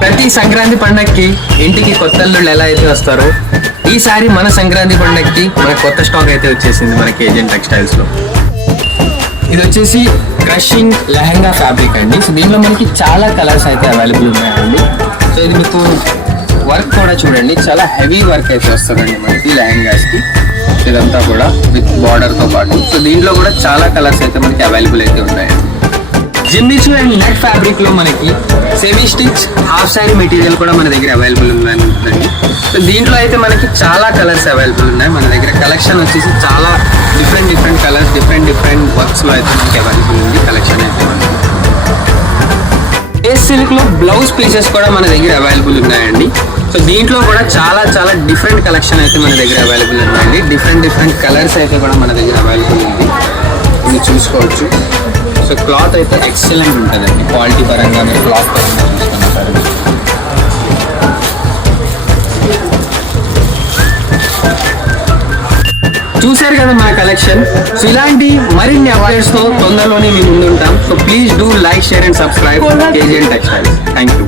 ప్రతి సంక్రాంతి పండగకి ఇంటికి కొత్త అల్లుళ్ళు ఎలా అయితే వస్తారో ఈసారి మన సంక్రాంతి పండగకి మన కొత్త స్టాక్ అయితే వచ్చేసింది మన కేజెన్ టెక్స్టైల్స్ లో. ఇది వచ్చేసి క్రషింగ్ లెహంగా ఫ్యాబ్రిక్ అండి. సో దీనిలో మనకి చాలా కలర్స్ అయితే అవైలబుల్ ఉన్నాయండి. సో ఇది మీకు వర్క్ కూడా చూడండి, చాలా హెవీ వర్క్ అయితే వస్తుందండి మనకి లెహంగాస్ కి. ఇదంతా కూడా విత్ బార్డర్ తో పాటు. సో దీంట్లో కూడా చాలా కలర్స్ అయితే మనకి అవైలబుల్ అయితే ఉన్నాయండి. జిమ్మిచూ అండ్ నెట్ ఫ్యాబ్రిక్ లో మనకి semi stitch half sorry material కూడా మన దగ్గర అవైలబుల్ ఉందండి. సో దీంట్లో అయితే మనకి చాలా కలర్స్ అవైలబుల్ ఉన్నాయి. మన దగ్గర కలెక్షన్ వచ్చేసి చాలా డిఫరెంట్ కలర్స్ డిఫరెంట్ వర్క్స్ లో అయితే మనకి అవైలబుల్ ఉంది కలెక్షన్ అయితే. లేస్ సిల్క్ లో బ్లౌజ్ పీసెస్ కూడా మన దగ్గర అవైలబుల్ ఉన్నాయండి. సో దీంట్లో కూడా చాలా డిఫరెంట్ కలెక్షన్ అయితే మన దగ్గర అవైలబుల్ ఉన్నాయండి. డిఫరెంట్ కలర్స్ అయితే కూడా మన దగ్గర అవైలబుల్ ఉంది, మీరు చూసుకోవచ్చు. సో క్లాత్ అయితే ఎక్సలెంట్ ఉంటుందండి క్వాలిటీ పరంగా. మీరు క్లాత్ పరంగా చూసుకున్నారు చూసారు కదా మన కలెక్షన్. సో ఇలాంటి మరిన్ని అప్డేట్స్ తో తొందరలోనే మీ ముందుంటాం. So please do like, share and subscribe KGN textiles. Thank you.